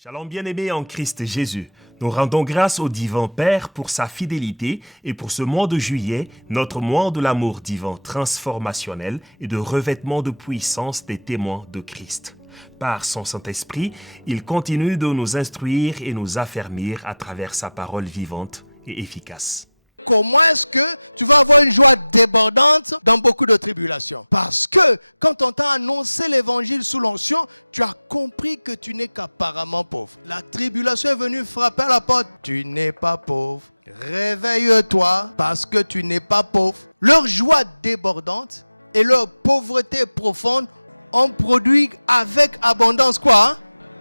Shalom bien-aimés en Christ Jésus. Nous rendons grâce au divin Père pour sa fidélité et pour ce mois de juillet, notre mois de l'amour divin transformationnel et de revêtement de puissance des témoins de Christ. Par son Saint-Esprit, il continue de nous instruire et nous affermir à travers sa parole vivante et efficace. Comment est-ce que tu vas avoir une joie débordante dans beaucoup de tribulations? Parce que quand on t'a annoncé l'évangile sous l'onction, tu as compris que tu n'es qu'apparemment pauvre. La tribulation est venue frapper à la porte. Tu n'es pas pauvre. Réveille-toi parce que tu n'es pas pauvre. Leur joie débordante et leur pauvreté profonde ont produit avec abondance quoi?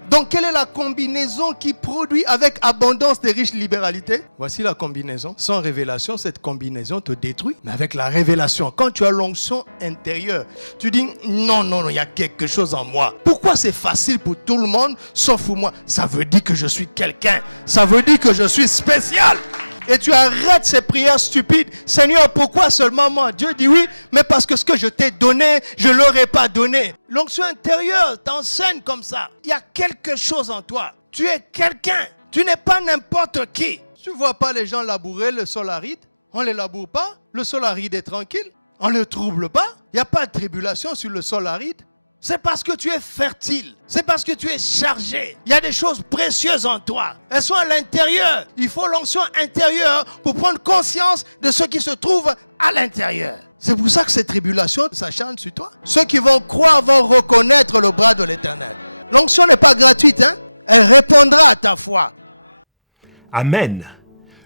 Donc, quelle est la combinaison qui produit avec abondance des riches libéralités? Voici la combinaison. Sans révélation, cette combinaison te détruit. Mais avec la révélation, quand tu as l'onction intérieure, tu dis non, il y a quelque chose en moi. Pourquoi c'est facile pour tout le monde, sauf pour moi? Ça veut dire que je suis quelqu'un. Ça veut dire que je suis spécial. Et tu arrêtes ces prières stupides. Seigneur, pourquoi seulement moi? Dieu dit oui, mais parce que ce que je t'ai donné, je ne l'aurais pas donné. L'onction intérieure t'enseigne comme ça. Il y a quelque chose en toi. Tu es quelqu'un. Tu n'es pas n'importe qui. Tu ne vois pas les gens labourer le sol aride? On ne les laboure pas. Le sol aride est tranquille. On ne le trouble pas. Il n'y a pas de tribulation sur le sol aride. C'est parce que tu es fertile. C'est parce que tu es chargé. Il y a des choses précieuses en toi. Elles sont à l'intérieur. Il faut l'onction intérieure pour prendre conscience de ce qui se trouve à l'intérieur. C'est pour ça que ces tribulations s'acharnent sur toi. Ceux qui vont croire vont reconnaître le bras de l'Éternel. L'onction n'est pas gratuite, hein? Elle répondra à ta foi. Amen.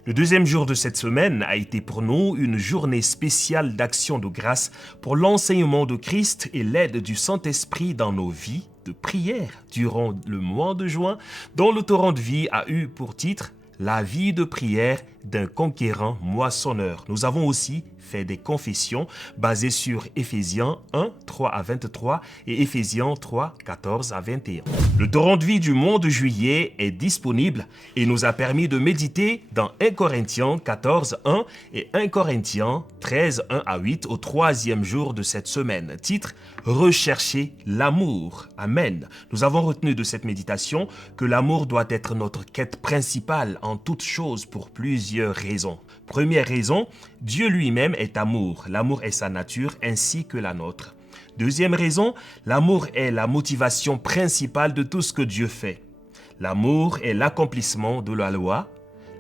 Le deuxième jour de cette semaine a été pour nous une journée spéciale d'action de grâce pour l'enseignement de Christ et l'aide du Saint-Esprit dans nos vies de prière durant le mois de juin, dont le torrent de vie a eu pour titre « La vie de prière d'un conquérant moissonneur ». Nous avons aussi fait des confessions basées sur Éphésiens 1, 3 à 23 et Éphésiens 3, 14 à 21. Le torrent de vie du mois de juillet est disponible et nous a permis de méditer dans 1 Corinthiens 14, 1 et 1 Corinthiens 13, 1 à 8 au troisième jour de cette semaine. Titre « Rechercher l'amour ». Amen. Nous avons retenu de cette méditation que l'amour doit être notre quête principale en toute chose pour plusieurs raisons. Première raison, Dieu lui-même est amour. L'amour est sa nature ainsi que la nôtre. Deuxième raison, l'amour est la motivation principale de tout ce que Dieu fait. L'amour est l'accomplissement de la loi.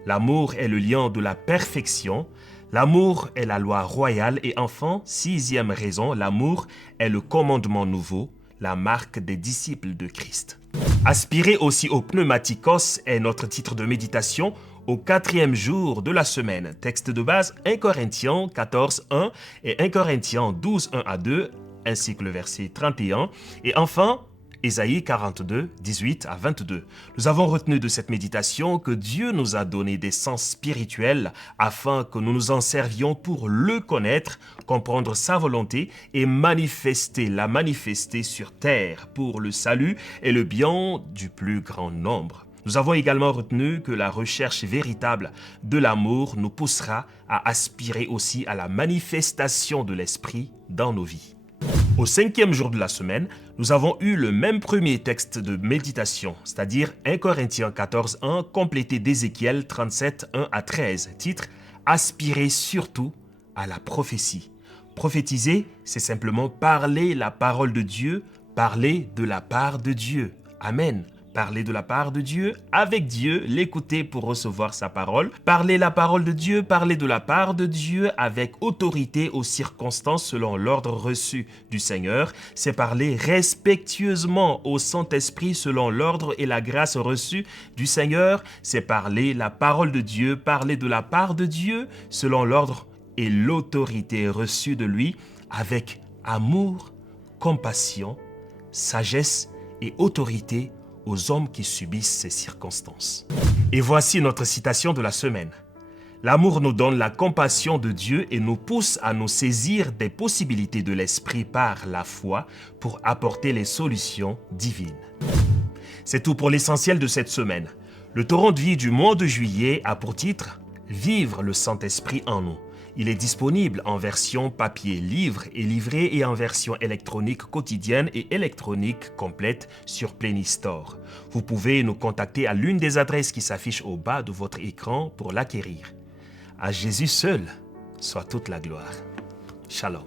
L'amour est le lien de la perfection. L'amour est la loi royale. Et enfin, sixième raison, l'amour est le commandement nouveau, la marque des disciples de Christ. Aspirer aussi au pneumatikos est notre titre de méditation au quatrième jour de la semaine. Texte de base 1 Corinthiens 14, 1 et 1 Corinthiens 12, 1 à 2, ainsi que le verset 31. Et enfin, Ésaïe 42, 18 à 22. Nous avons retenu de cette méditation que Dieu nous a donné des sens spirituels afin que nous nous en servions pour le connaître, comprendre sa volonté et la manifester sur terre pour le salut et le bien du plus grand nombre. Nous avons également retenu que la recherche véritable de l'amour nous poussera à aspirer aussi à la manifestation de l'esprit dans nos vies. Au cinquième jour de la semaine, nous avons eu le même premier texte de méditation, c'est-à-dire 1 Corinthiens 14, 1, complété d'Ézéchiel 37, 1 à 13, titre « Aspirer surtout à la prophétie ». Prophétiser, c'est simplement parler la parole de Dieu, parler de la part de Dieu. Amen. Parler de la part de Dieu, avec Dieu, l'écouter pour recevoir sa parole. Parler la parole de Dieu, parler de la part de Dieu avec autorité aux circonstances selon l'ordre reçu du Seigneur. C'est parler respectueusement au Saint-Esprit selon l'ordre et la grâce reçue du Seigneur. C'est parler la parole de Dieu, parler de la part de Dieu selon l'ordre et l'autorité reçue de lui avec amour, compassion, sagesse et autorité aux hommes qui subissent ces circonstances. Et voici notre citation de la semaine. L'amour nous donne la compassion de Dieu et nous pousse à nous saisir des possibilités de l'esprit par la foi pour apporter les solutions divines. C'est tout pour l'essentiel de cette semaine. Le torrent de vie du mois de juillet a pour titre « Vivre le Saint-Esprit en nous ». Il est disponible en version papier livre et livret et en version électronique quotidienne et électronique complète sur Pleny Store. Vous pouvez nous contacter à l'une des adresses qui s'affichent au bas de votre écran pour l'acquérir. À Jésus seul soit toute la gloire. Shalom.